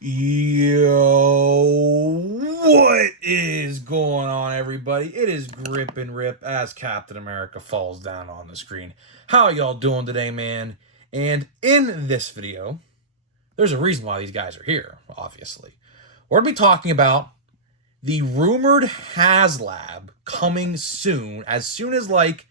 Yo, what is going on, everybody? It is Grip and Rip as Captain America falls down on the screen. How y'all doing today, man? And in this video, there's a reason why these guys are here, obviously. We're going to be talking about the rumored Haslab coming soon as like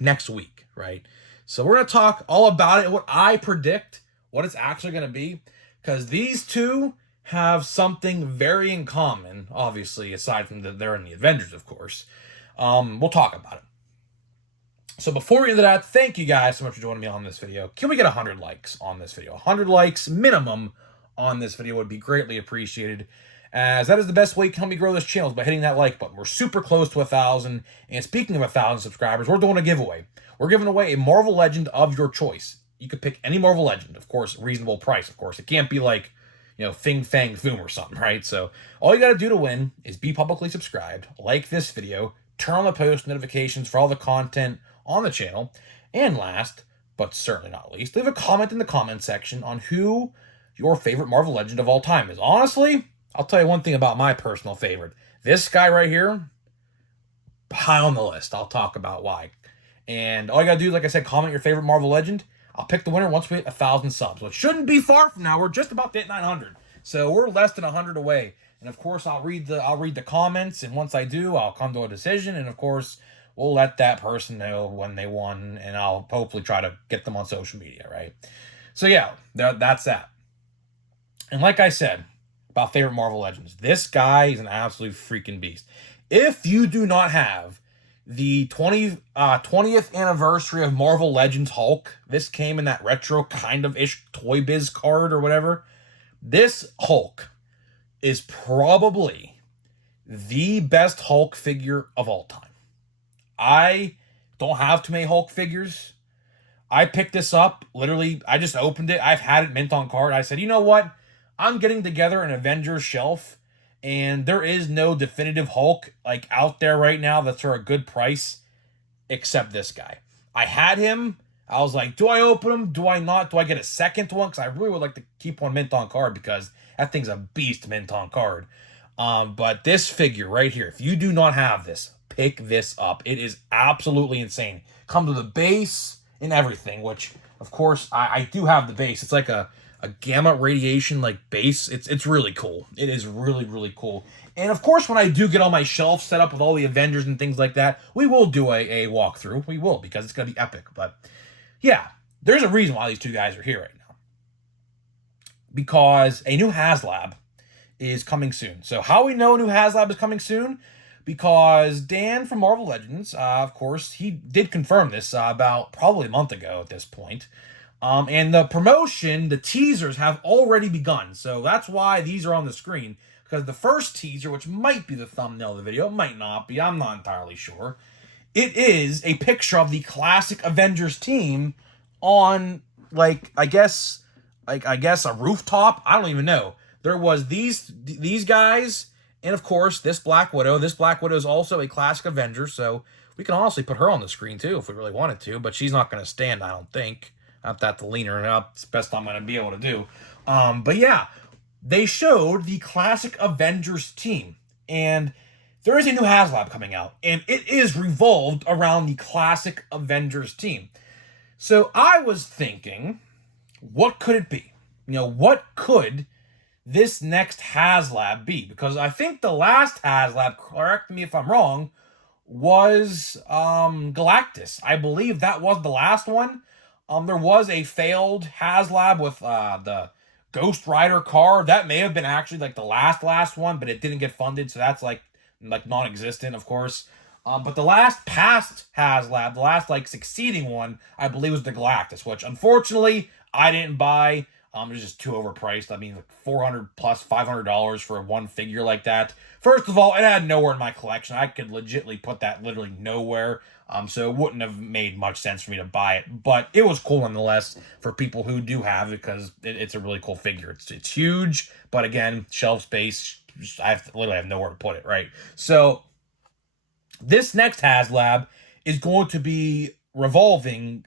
next week, right? So we're going to talk all about it, what I predict, what it's actually going to be, because these two have something very in common, obviously, aside from that they're in the Avengers, of course. We'll talk about it. So before we get into that, thank you guys so much for joining me on this video. Can we get 100 likes on this video? 100 likes minimum on this video would be greatly appreciated, as that is the best way you can help me grow this channel is by hitting that like button. We're super close to 1,000, and speaking of 1,000 subscribers, we're doing a giveaway. We're giving away a Marvel Legend of your choice. You could pick any Marvel Legend, of course, reasonable price, of course. It can't be like, Fing Fang Foom or something, right? So all you got to do to win is be publicly subscribed, like this video, turn on the post notifications for all the content on the channel, and last, but certainly not least, leave a comment in the comment section on who your favorite Marvel Legend of all time is. Honestly, I'll tell you one thing about my personal favorite. This guy right here, high on the list. I'll talk about why. And all you gotta do, like I said, comment your favorite Marvel Legend. I'll pick the winner once we hit 1,000 subs, which shouldn't be far from now. We're just about to hit 900, so we're less than 100 away. And of course, I'll read the comments, and once I do, I'll come to a decision. And of course, we'll let that person know when they won, and I'll hopefully try to get them on social media, right? So yeah, that's that. And like I said about favorite Marvel Legends, this guy is an absolute freaking beast. If you do not have the 20th anniversary of Marvel Legends Hulk, this came in that retro kind of ish Toy Biz card or whatever. This Hulk is probably the best Hulk figure of all time. I don't have too many Hulk figures. I picked this up, literally, I just opened it. I've had it mint on card. I said, you know what? I'm getting together an Avengers shelf, and there is no definitive Hulk like out there right now that's for a good price, except this guy. I had him. I was like, do I open him? Do I not? Do I get a second one? Because I really would like to keep one mint on card because that thing's a beast mint on card. But this figure right here, if you do not have this, pick this up. It is absolutely insane. Comes with a base and everything, which, of course, I do have the base. It's like a gamma radiation like base. It's really cool. It is really, really cool. And of course, when I do get all my shelves set up with all the Avengers and things like that, we will do a walkthrough. We will, because it's going to be epic. But yeah, there's a reason why these two guys are here right now. Because a new Haslab is coming soon. So how we know a new Haslab is coming soon? Because Dan from Marvel Legends, of course, he did confirm this about probably a month ago at this point. And the promotion, the teasers have already begun. So that's why these are on the screen. Because the first teaser, which might be the thumbnail of the video, might not be, I'm not entirely sure. It is a picture of the classic Avengers team on, I guess a rooftop. I don't even know. There was these guys, and of course, this Black Widow. This Black Widow is also a classic Avenger, so we can honestly put her on the screen too if we really wanted to, but she's not going to stand, I don't think. I have to lean her up. It's the best I'm going to be able to do. But yeah, they showed the classic Avengers team, and there is a new Haslab coming out, and it is revolved around the classic Avengers team. So I was thinking, what could it be? What could this next Haslab be? Because I think the last Haslab, correct me if I'm wrong, was Galactus. I believe that was the last one. There was a failed Haslab with the Ghost Rider car. That may have been actually like the last one, but it didn't get funded, so that's like non-existent, of course. But the last past Haslab, the last succeeding one, I believe was the Galactus, which unfortunately I didn't buy. It was just too overpriced. I mean, $400 plus $500 for one figure like that. First of all, it had nowhere in my collection. I could legitimately put that literally nowhere. So it wouldn't have made much sense for me to buy it. But it was cool nonetheless for people who do have it, because it's a really cool figure. It's huge, but again, shelf space. I literally have nowhere to put it, right? So this next Haslab is going to be revolving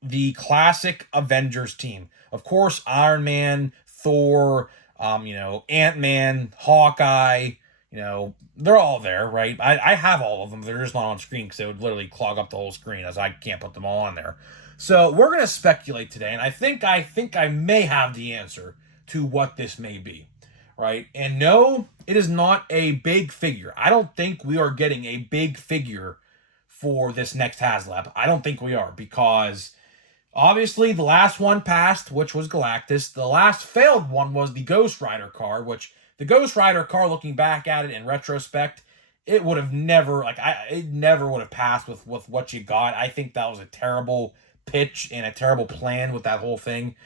the classic Avengers team. Of course, Iron Man, Thor, Ant-Man, Hawkeye, they're all there, right? I have all of them. They're just not on screen because it would literally clog up the whole screen as I can't put them all on there. So we're gonna speculate today, and I think I may have the answer to what this may be, right? And no, it is not a big figure. I don't think we are getting a big figure for this next Haslab. I don't think we are because obviously the last one passed, which was Galactus. The last failed one was the Ghost Rider car, which the Ghost Rider car, looking back at it in retrospect, it would have never it never would have passed with what you got. I think that was a terrible pitch and a terrible plan with that whole thing.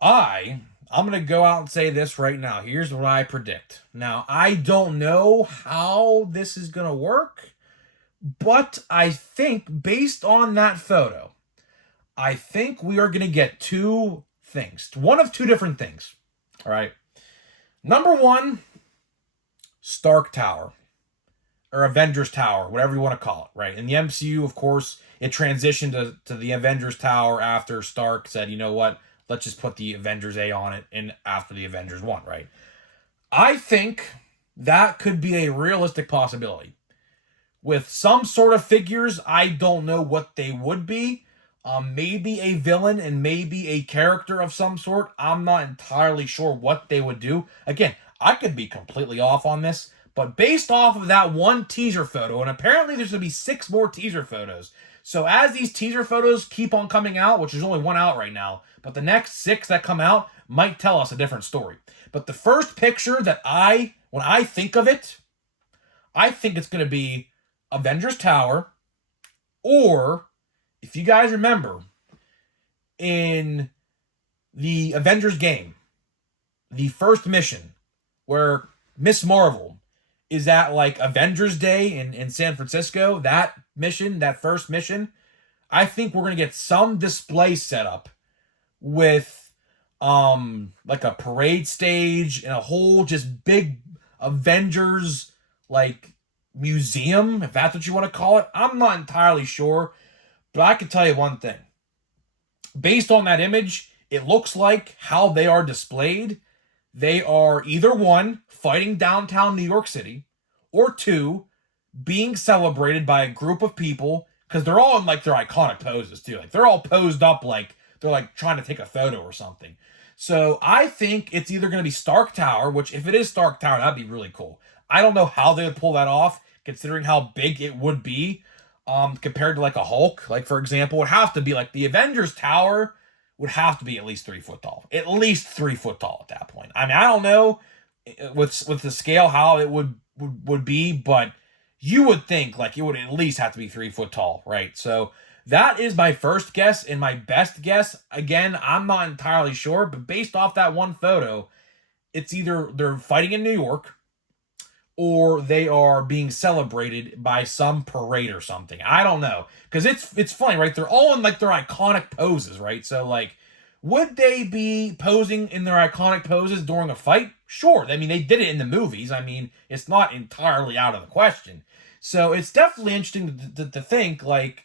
I'm gonna go out and say this right now. Here's what I predict. Now, I don't know how this is gonna work, but I think based on that photo, I think we are gonna get two things. One of two different things. All right. Number one, Stark Tower. Or Avengers Tower, whatever you want to call it, right? In the MCU, of course, it transitioned to the Avengers Tower after Stark said, you know what, let's just put the Avengers A on it, and after the Avengers 1, right? I think that could be a realistic possibility. With some sort of figures, I don't know what they would be. Maybe a villain and maybe a character of some sort. I'm not entirely sure what they would do. Again, I could be completely off on this, but based off of that one teaser photo, and apparently there's going to be 6 more teaser photos. So as these teaser photos keep on coming out, which is only one out right now, but the next 6 that come out might tell us a different story. But the first picture that when I think of it, I think it's going to be Avengers Tower, or if you guys remember, in the Avengers game, the first mission where Miss Marvel is at like Avengers Day in San Francisco, that first mission, I think we're going to get some display set up with like a parade stage and a whole just big Avengers like museum, if that's what you want to call it. I'm not entirely sure, but I can tell you one thing. Based on that image, it looks like how they are displayed, they are either one, fighting downtown New York City, or two, being celebrated by a group of people, because they're all in like their iconic poses too. Like they're all posed up like they're like trying to take a photo or something. So I think it's either going to be Stark Tower, which if it is Stark Tower, that'd be really cool. I don't know how they would pull that off, considering how big it would be. Compared to like a Hulk, like for example, would have to be like the Avengers Tower would have to be at least 3 foot tall, at least 3 foot tall at that point. I mean, I don't know with the scale how it would be, but you would think like it would at least have to be 3 foot tall, right? So that is my first guess and my best guess. Again, I'm not entirely sure, but based off that one photo, it's either they're fighting in New York, or they are being celebrated by some parade or something. I don't know. Because it's funny, right? They're all in like their iconic poses, right? So like, would they be posing in their iconic poses during a fight? Sure. I mean, they did it in the movies. I mean, it's not entirely out of the question. So it's definitely interesting to think like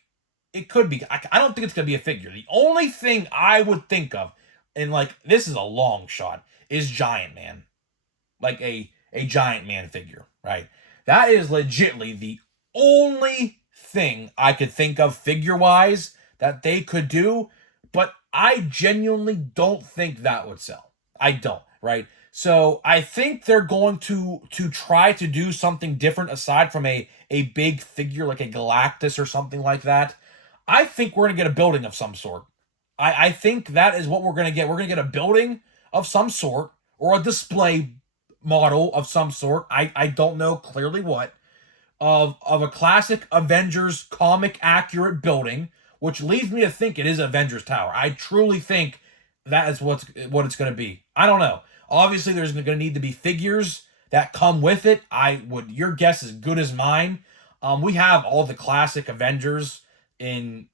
it could be. I don't think it's going to be a figure. The only thing I would think of, and like this is a long shot, is Giant Man. Like a Giant Man figure, right? That is legitly the only thing I could think of figure-wise that they could do, but I genuinely don't think that would sell. I don't, right? So I think they're going to try to do something different aside from a big figure like a Galactus or something like that. I think we're going to get a building of some sort. I think that is what we're going to get. We're going to get a building of some sort or a display model of some sort. I don't know clearly what. Of a classic Avengers comic accurate building, which leads me to think it is Avengers Tower. I truly think that is what it's going to be. I don't know. Obviously, there's going to need to be figures that come with it. Your guess is good as mine. We have all the classic Avengers in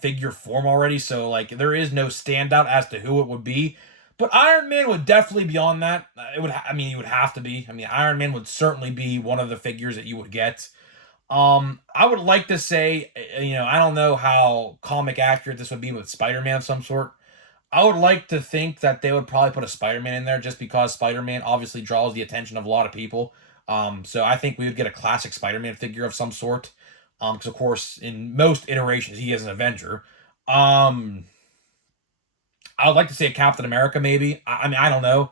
figure form already, so like there is no standout as to who it would be. But Iron Man would definitely be on that. He would have to be. I mean, Iron Man would certainly be one of the figures that you would get. I would like to say, I don't know how comic accurate this would be with Spider-Man of some sort. I would like to think that they would probably put a Spider-Man in there just because Spider-Man obviously draws the attention of a lot of people. So I think we would get a classic Spider-Man figure of some sort. Because of course, in most iterations, he is an Avenger. Um, I would like to say a Captain America, maybe. I mean, I don't know.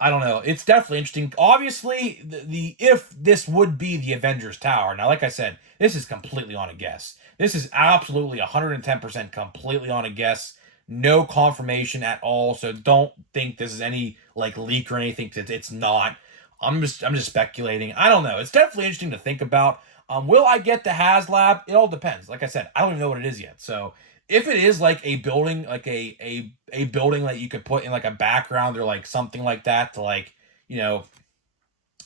I don't know. It's definitely interesting. Obviously, the if this would be the Avengers Tower. Now, like I said, this is completely on a guess. This is absolutely 110% completely on a guess. No confirmation at all. So don't think this is any like leak or anything. It's not. I'm just speculating. I don't know. It's definitely interesting to think about. Will I get the Haslab? It all depends. Like I said, I don't even know what it is yet. So if it is like a building, like a building that you could put in like a background or like something like that to like, you know,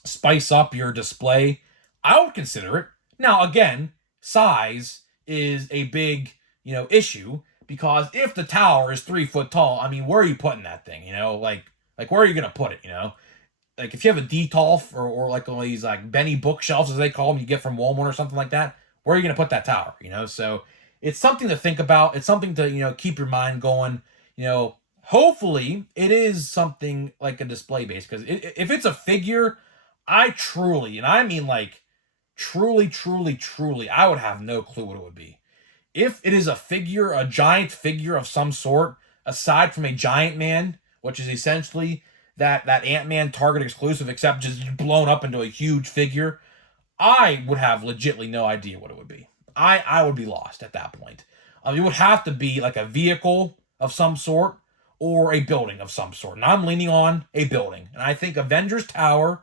spice up your display, I would consider it. Now again, size is a big, issue because if the tower is 3 foot tall, I mean, where are you putting that thing? Like where are you gonna put it? Like if you have a detolf or like one of these like Benny bookshelves as they call them you get from Walmart or something like that, where are you gonna put that tower? So it's something to think about. It's something to keep your mind going. Hopefully it is something like a display base because if it's a figure, I truly, and I mean like truly, truly, truly, I would have no clue what it would be. If it is a figure, a giant figure of some sort, aside from a giant man, which is essentially that Ant-Man Target exclusive, except just blown up into a huge figure, I would have legitly no idea what it would be. I would be lost at that point. It would have to be like a vehicle of some sort or a building of some sort. And I'm leaning on a building. And I think Avengers Tower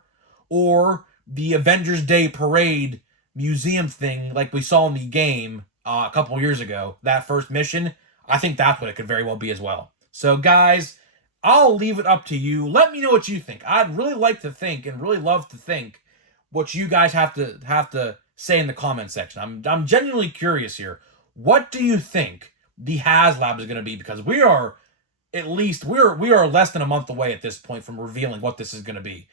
or the Avengers Day Parade museum thing like we saw in the game a couple years ago, that first mission, I think that's what it could very well be as well. So guys, I'll leave it up to you. Let me know what you think. I'd really like to think and really love to think what you guys have to say in the comment section. I'm genuinely curious here. What do you think the HasLab is going to be? Because we are at least we are less than a month away at this point from revealing what this is going to be.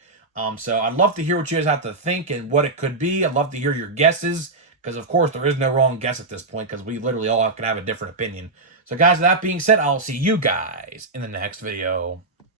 So I'd love to hear what you guys have to think and what it could be. I'd love to hear your guesses because of course there is no wrong guess at this point because we literally all can have a different opinion. So guys, with that being said, I'll see you guys in the next video.